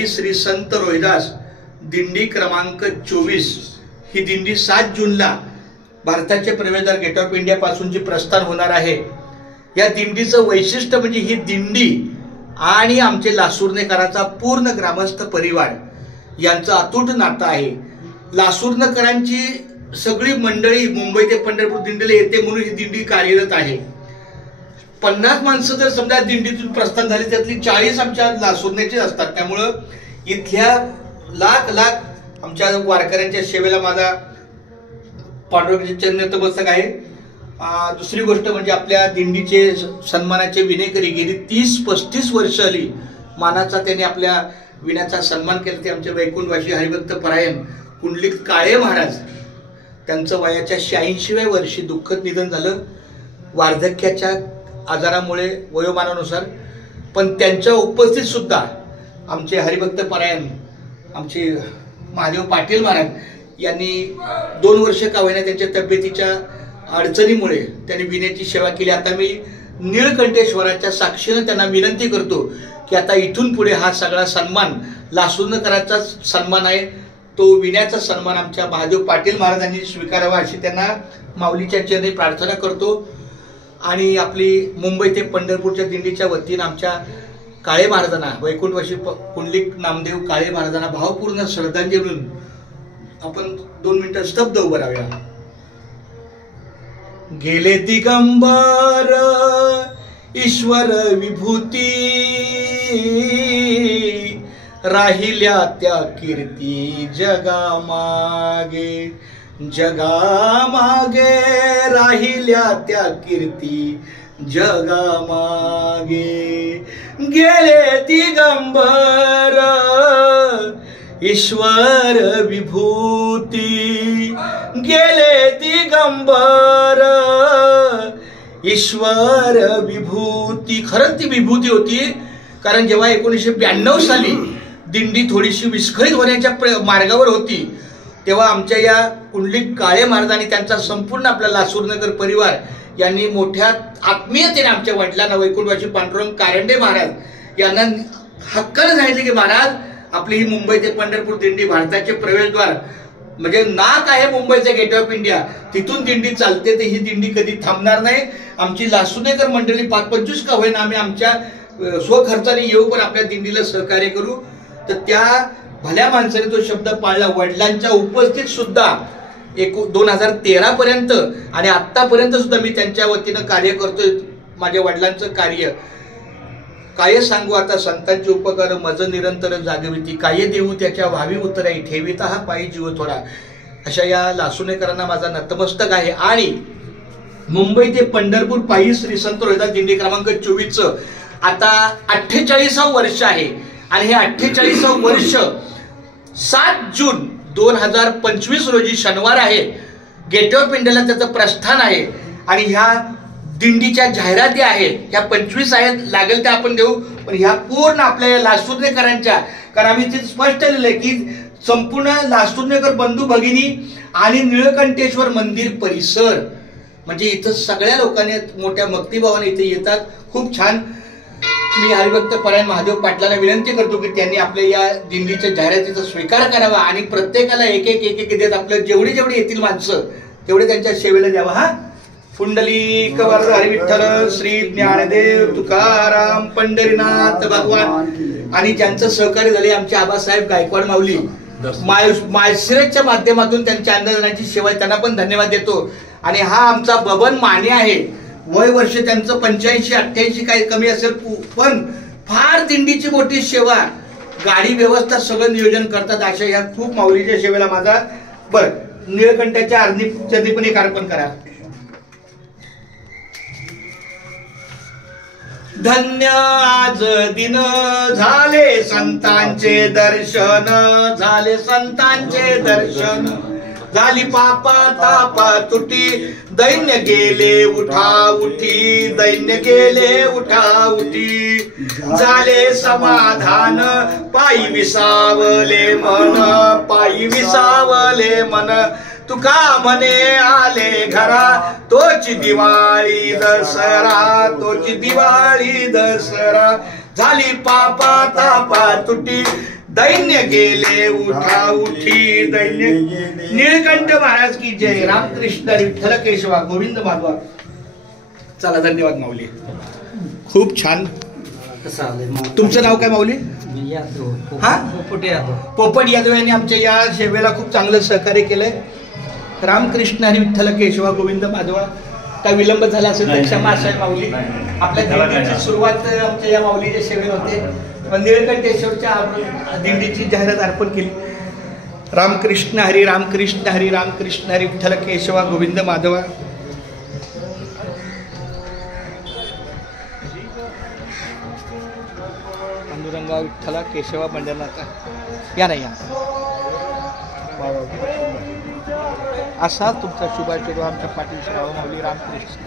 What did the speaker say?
पायी श्री संत रोहिदास दिंडी क्रमांक 24 ही दिंडी 7 जूनला भारताचे प्रवेशद्वार गेट ऑफ इंडिया पासून जी प्रस्थान होणार आहे। या दिंडीचं वैशिष्ट्य म्हणजे ही दिंडी आणि आमचे लासुर्णेकरांचा पूर्ण ग्रामस्थ परिवार यांचं अतूट नातं आहे। लासुर्णेकरांची सगळी मंडळी मुंबई ते पंढरपूर दिंडीला येते म्हणून ही दिंडी कार्यरत आहे। 50 माणसं जर समजा दिंडीतून प्रस्थान झाली त्यातली 40 आमच्या लासुर्णेचे असतात। त्यामुळं इथल्या लाख लाख आमच्या वारकऱ्यांच्या सेवेला माझा पांडुरंगाचे चरण नतमस्तक आहे। दुसरी गोष्ट म्हणजे आपल्या दिंडीचे सन्मानाचे विनेकरी गेली 30-35 वर्ष आली मानाचा त्यांनी आपल्या विण्याचा सन्मान केला ते आमचे वैकुंठवासी हरिभक्त परायण कुंडलिक काळे महाराज। त्यांचं वयाच्या 86व्या वर्षी दुःखद निधन झालं वार्धक्याच्या आजारामुळे वयोमानानुसार। पण त्यांच्या उपस्थित सुद्धा आमचे हरिभक्त परायण आमचे महादेव पाटील महाराज यांनी 2 वर्ष का होईना त्यांच्या तब्येतीच्या अडचणीमुळे त्यांनी विण्याची सेवा केली। आता मी नीळकंठेश्वराच्या साक्षीने त्यांना विनंती करतो की आता इथून पुढे हा सगळा सन्मान लासुर्णेकरांचा सन्मान आहे, तो विण्याचा सन्मान आमच्या महादेव पाटील महाराजांनी स्वीकारावा अशी त्यांना माऊलीच्या चरणी प्रार्थना करतो। आणि आपली मुंबई ते पंढरपूरच्या दिंडीच्या वतीने आमच्या काळे महाराजांना वैकुंठवासी कुंडलिक नामदेव काळे महाराजांना भावपूर्ण श्रद्धांजली म्हणून आपण 2 मिनिटं स्तब्ध उभं राहूया। गेले दिगंबर ईश्वर विभूती राहिल्या त्या कीर्ती जगामागे जगामागे राहिल्या त्या कीर्ती जगामागे। गेले दिगंबर ईश्वर विभूती गेले दिगंबर ईश्वर विभूती। खरंच ती विभूती होती, कारण जेव्हा 1992 साली दिंडी थोडीशी विस्कळीत होण्याच्या मार्गावर होती तेव्हा आमच्या या कुंडलिक काळे महाराज आणि त्यांचा संपूर्ण आपला लासुर्णेकर परिवार यांनी मोठ्या आत्मीयतेने आमच्या वडिलांना वैकुंठवासी पांडुरंग कारंडे महाराज यांना हक्काने सांगितले की महाराज आपली ही मुंबई ते पंढरपूर दिंडी भारताचे प्रवेशद्वार म्हणजे नाक आहे मुंबईचे गेट ऑफ इंडिया, तिथून दिंडी चालते तर ही दिंडी कधी थांबणार नाही। आमची लासुर्णेकर मंडळी 5-25 का होईना आम्ही आमच्या स्वखर्चाने येऊ पण आपल्या दिंडीला सहकार्य करू। तर त्या भल्या माणसाने तो शब्द पाळला। वडिलांच्या उपस्थित सुद्धा 2013 पर्यंत आणि आतापर्यंत सुद्धा मी त्यांच्या वतीनं कार्य करतोय। माझ्या वडिलांचं कार्य काय सांगू आता, संतांचे उपकार मज निरंतर जागविती काय देऊ त्याच्या व्हावी उतराई ठेविता हा पायी जीव थोडा। अशा या लासुर्णेकरांना माझा नतमस्तक आहे। आणि मुंबई ते पंढरपूर पायी श्री संत रोहिदास दिंडी क्रमांक 24 आता 48वं वर्ष आहे। आणि हे 48वं वर्ष 7 जून 2025 रोजी शनिवार आहे, गेट ऑफ इंडियाला त्याचं प्रस्थान आहे। आणि ह्या दिंडीच्या जाहिराती आहेत, ह्या 25 आहेत, लागेल त्या आपण देऊ, पण ह्या पूर्ण आपल्या लासुर्णेकरांच्या, कारण आम्ही ते स्पष्ट लिहिलंय की संपूर्ण लासुर्णेकर बंधू भगिनी आणि नीळकंठेश्वर मंदिर परिसर म्हणजे इथं सगळ्या लोकांनी मोठ्या भक्तिभावाने इथे येतात। खूप छान। मी हरिभक्त परायण महादेव पाटलांना विनंती करतो की त्यांनी आपल्या या दिंडीच्या जाहिरातीचा स्वीकार करावा आणि प्रत्येकाला एक एक देत आपलं जेवढी येतील माणसं तेवढे त्यांच्या सेवेला द्यावा। हा पुंडलिक वरद हरी विठ्ठल श्री ज्ञानदेव तुकाराम पंढरीनाथ भगवान। आणि ज्यांचं सहकार्य झाले आमचे आबासाहेब गायकवाड माऊली माळशिरसच्या माध्यमातून त्यांच्या अन्नदानाची सेवा त्यांना पण धन्यवाद देतो। आणि हा आमचा बबन माने आहे, वय वर्ष त्यांचं 85-88 काही कमी असेल, पण फार दिंडीची मोठी सेवा, गाडी व्यवस्था सगळं नियोजन करतात। अशा ह्या खूप माऊलीच्या सेवेला माझा नीळकंठाच्या चरणी पण एक अर्पण करा। धन्य आज दिन झाले संतांचे दर्शन, झाले संतांचे दर्शन, झाली पापा तापा तुटी, दैन्य गेले उठा उठी, दैन्य गेले उठा उठी, झाले समाधान पायी विसावले मन, पायी विसावले मन, तुका म्हणे आले घरा तोची दिवाळी दसरा, तोची दिवाळी दसरा, झाली पापा तापा तुटी, दैन्य गेले उठा उठी, दैन्य निळकंठ महाराज की जय. रामकृष्ण विठ्ठल केशवा गोविंद माधवा. चला धन्यवाद माऊली, खूप छान. तुमचं नाव काय माऊली? हा, पोपट यादव यांनी आमच्या या सेवेला खूप चांगलं सहकार्य केलंय. रामकृष्ण हरी विठ्ठल केशवा गोविंद माधवा. काय विलंब झाला असेल तर क्षमा असाय माऊली. आपल्या दिंडीची सुरुवात आमच्या या माऊलीच्या सेवेत होते. निळकंठेश्वरच्या दिंडीची जाहिरात अर्पण केली. रामकृष्ण हरी रामकृष्ण हरी रामकृष्ण हरी विठ्ठल केशवा गोविंद माधवा. पांडुरंगा विठ्ठला केशवा पंढरनाथा. या नाही या असा तुमचा शुभाशुभ आमच्या पाठीशी राहा माऊली. रामकृष्ण.